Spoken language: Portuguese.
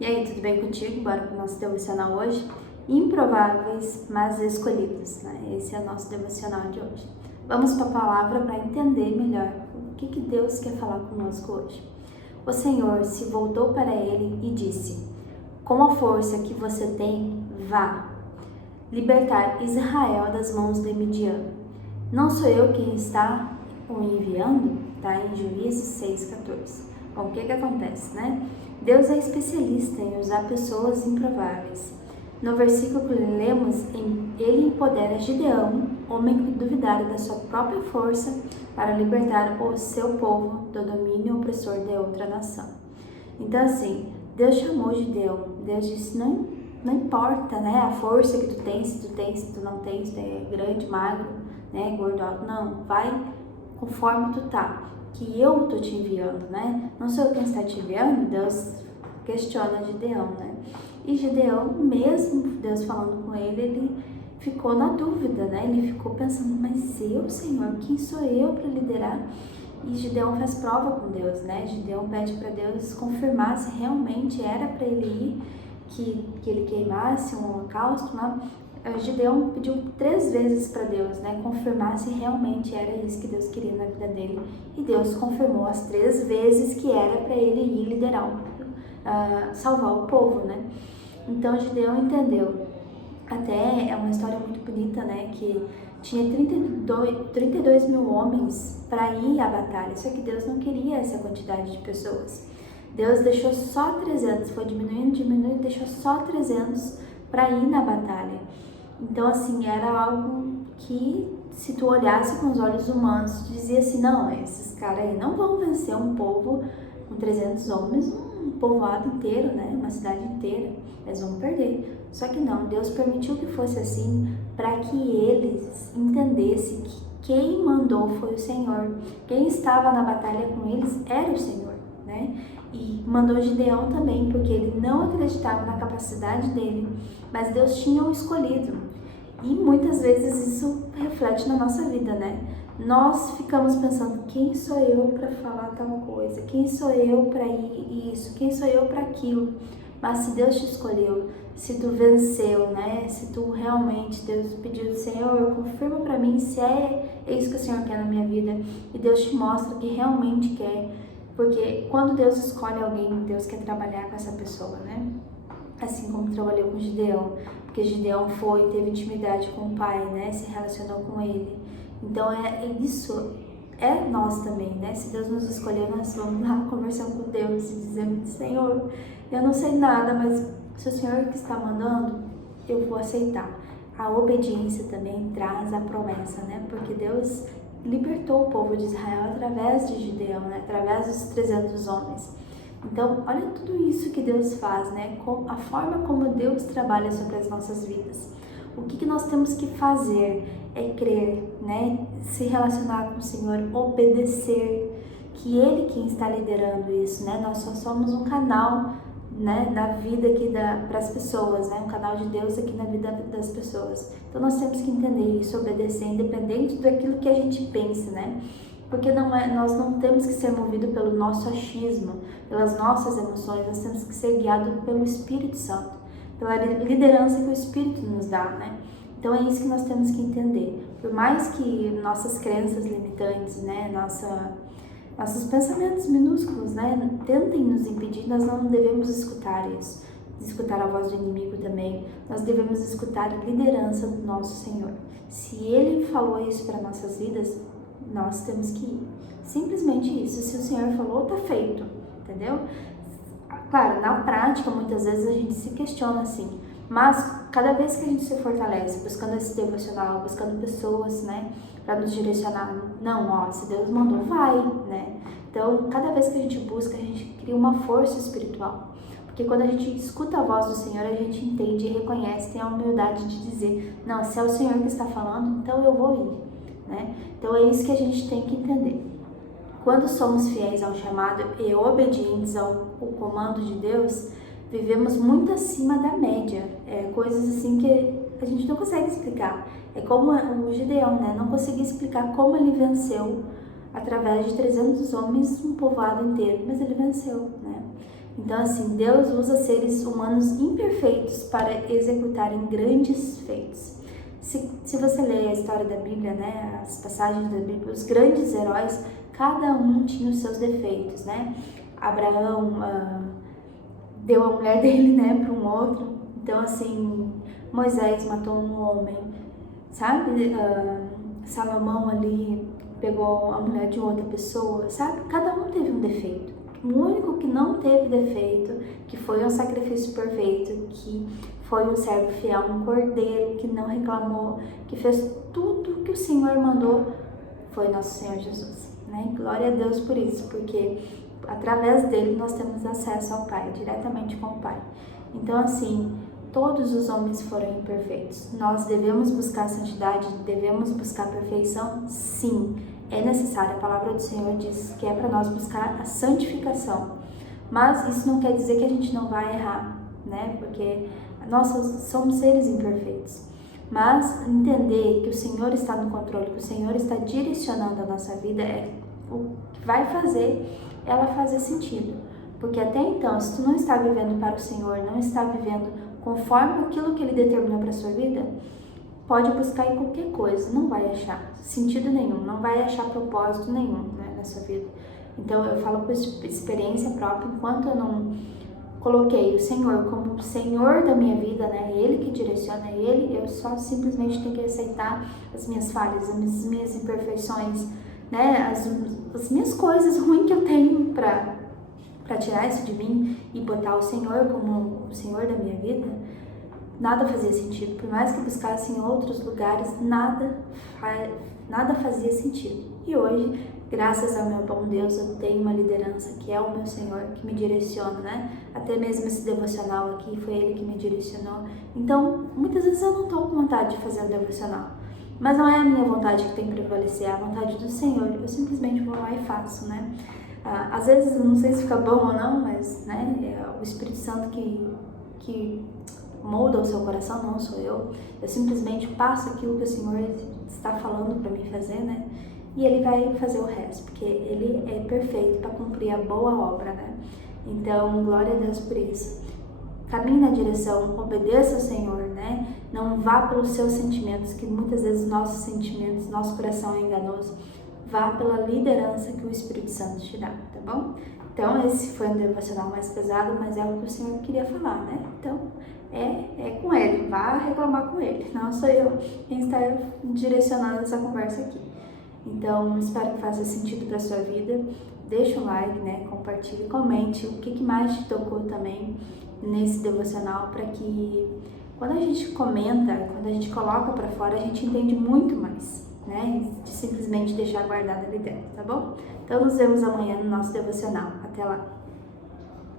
E aí, tudo bem contigo? Bora para o nosso devocional hoje? Improváveis, mas escolhidos, né? Esse é o nosso devocional de hoje. Vamos para a palavra para entender melhor o que Deus quer falar conosco hoje. O Senhor se voltou para ele e disse: com a força que você tem, vá libertar Israel das mãos de Midian. Não sou eu quem está o enviando? Está em Juízes 6,14. Bom, o que acontece, né? Deus é especialista em usar pessoas improváveis. No versículo que lemos, ele empodera Gideão, homem que duvidara da sua própria força, para libertar o seu povo do domínio opressor de outra nação. Então, assim, Deus chamou Gideão. Deus disse: não importa, né, a força que tu tens, se tu tens, se tu não tens, se tu é grande, magro, né, gordo, alto. Não, vai conforme tu tá, que eu tô te enviando, né? Não sou eu quem está te enviando. Deus questiona Gideão, né? E Gideão, mesmo Deus falando com ele ficou na dúvida, né? Ele ficou pensando: mas eu, Senhor, quem sou eu para liderar? E Gideão faz prova com Deus, né? Gideão pede para Deus confirmar se realmente era para ele ir, que ele queimasse um holocausto lá. Gideão pediu 3 vezes para Deus, né, confirmar se realmente era isso que Deus queria na vida dele. E Deus confirmou as 3 vezes que era para ele ir liderar, salvar o povo, né? Então Gideão entendeu. Até é uma história muito bonita, né, que tinha 32 mil homens para ir à batalha, só que Deus não queria essa quantidade de pessoas. Deus deixou só 300, foi diminuindo, deixou só 300 para ir na batalha. Então, assim, era algo que, se tu olhasse com os olhos humanos, tu dizia assim: não, esses caras aí não vão vencer um povo com 300 homens, um povoado inteiro, né, uma cidade inteira, eles vão perder. Só que não, Deus permitiu que fosse assim para que eles entendessem que quem mandou foi o Senhor. Quem estava na batalha com eles era o Senhor, né? E mandou Gideão também, porque ele não acreditava na capacidade dele, mas Deus tinha o escolhido. E muitas vezes isso reflete na nossa vida, né? Nós ficamos pensando: quem sou eu para falar tal coisa? Quem sou eu para ir isso? Quem sou eu para aquilo? Mas se Deus te escolheu, se tu venceu, né? Se tu realmente, Deus pediu: Senhor, confirma para mim se é isso que o Senhor quer na minha vida. E Deus te mostra que realmente quer. Porque quando Deus escolhe alguém, Deus quer trabalhar com essa pessoa, né? Assim como trabalhou com Gideão, porque Gideão teve intimidade com o pai, né? Se relacionou com ele. Então isso é nós também, né? Se Deus nos escolheu, nós vamos lá conversar com Deus e dizer: Senhor, eu não sei nada, mas se o Senhor que está mandando, eu vou aceitar. A obediência também traz a promessa, né? Porque Deus libertou o povo de Israel através de Gideão, né? Através dos 300 homens. Então, olha tudo isso que Deus faz, né? A forma como Deus trabalha sobre as nossas vidas. O que nós temos que fazer é crer, né? Se relacionar com o Senhor, obedecer, que Ele quem está liderando isso, né? Nós só somos um canal, né, na vida aqui para as pessoas, né? Um canal de Deus aqui na vida das pessoas. Então nós temos que entender isso, obedecer, independente daquilo que a gente pensa, né? Porque nós não temos que ser movidos pelo nosso achismo, pelas nossas emoções, nós temos que ser guiados pelo Espírito Santo, pela liderança que o Espírito nos dá, né? Então é isso que nós temos que entender. Por mais que nossas crenças limitantes, né, nossos pensamentos minúsculos, né, tentem nos impedir, nós não devemos escutar isso, escutar a voz do inimigo também. Nós devemos escutar a liderança do nosso Senhor. Se Ele falou isso para nossas vidas, nós temos que ir. Simplesmente isso. Se o Senhor falou, tá feito, entendeu? Claro, na prática, muitas vezes a gente se questiona assim, mas cada vez que a gente se fortalece, buscando esse devocional, buscando pessoas, né, para nos direcionar, não, ó, se Deus mandou, vai, né? Então, cada vez que a gente busca, a gente cria uma força espiritual. Porque quando a gente escuta a voz do Senhor, a gente entende e reconhece, tem a humildade de dizer: não, se é o Senhor que está falando, então eu vou ir, né? Então é isso que a gente tem que entender. Quando somos fiéis ao chamado e obedientes ao comando de Deus, vivemos muito acima da média. Coisas assim que a gente não consegue explicar. É como o Gideão, né? Não conseguia explicar como ele venceu através de 300 homens, um povoado inteiro, mas ele venceu, né? Então, assim, Deus usa seres humanos imperfeitos para executarem grandes feitos. Se você ler a história da Bíblia, né, as passagens da Bíblia, os grandes heróis, cada um tinha os seus defeitos, né? Abraão deu a mulher dele, né, para um outro. Então, assim, Moisés matou um homem, sabe? Salomão ali pegou a mulher de outra pessoa, sabe? Cada um teve um defeito. O único que não teve defeito, que foi um sacrifício perfeito, que foi um servo fiel, um cordeiro que não reclamou, que fez tudo que o Senhor mandou, foi nosso Senhor Jesus, né? Glória a Deus por isso, porque através dele nós temos acesso ao Pai, diretamente com o Pai. Então, assim, todos os homens foram imperfeitos. Nós devemos buscar santidade, devemos buscar perfeição? Sim, é necessário. A palavra do Senhor diz que é para nós buscar a santificação. Mas isso não quer dizer que a gente não vai errar, né? Porque nós somos seres imperfeitos. Mas entender que o Senhor está no controle, que o Senhor está direcionando a nossa vida é o que vai fazer ela fazer sentido. Porque até então, se tu não está vivendo para o Senhor, não está vivendo conforme aquilo que Ele determinou para a sua vida, pode buscar em qualquer coisa, não vai achar sentido nenhum, não vai achar propósito nenhum, né, na sua vida. Então eu falo por experiência própria, enquanto eu não coloquei o Senhor como o Senhor da minha vida, né, Ele que direciona, Ele, eu só simplesmente tenho que aceitar as minhas falhas, as minhas imperfeições, né, as minhas coisas ruins que eu tenho para tirar isso de mim e botar o Senhor como o Senhor da minha vida, nada fazia sentido. Por mais que buscasse em outros lugares, nada fazia sentido. E hoje, graças ao meu bom Deus, eu tenho uma liderança que é o meu Senhor, que me direciona, né? Até mesmo esse devocional aqui, foi Ele que me direcionou. Então, muitas vezes eu não estou com vontade de fazer um devocional. Mas não é a minha vontade que tem que prevalecer, é a vontade do Senhor. Eu simplesmente vou lá e faço, né? Às vezes, eu não sei se fica bom ou não, mas, né, é o Espírito Santo que molda o seu coração, não sou eu. Eu simplesmente passo aquilo que o Senhor está falando para mim fazer, né? E Ele vai fazer o resto, porque Ele é perfeito para cumprir a boa obra, né? Então, glória a Deus por isso. Caminhe na direção, obedeça ao Senhor, né? Não vá pelos seus sentimentos, que muitas vezes nossos sentimentos, nosso coração é enganoso. Vá pela liderança que o Espírito Santo te dá, tá bom? Então, esse foi um devocional mais pesado, mas é o que o Senhor queria falar, né? Então, é com Ele, vá reclamar com Ele, não sou eu quem está direcionando essa conversa aqui. Então, espero que faça sentido para a sua vida. Deixa um like, né? Compartilhe, comente o que mais te tocou também nesse devocional, para que quando a gente comenta, quando a gente coloca para fora, a gente entende muito mais, né? De simplesmente deixar guardado ali dentro, tá bom? Então, nos vemos amanhã no nosso devocional. Até lá!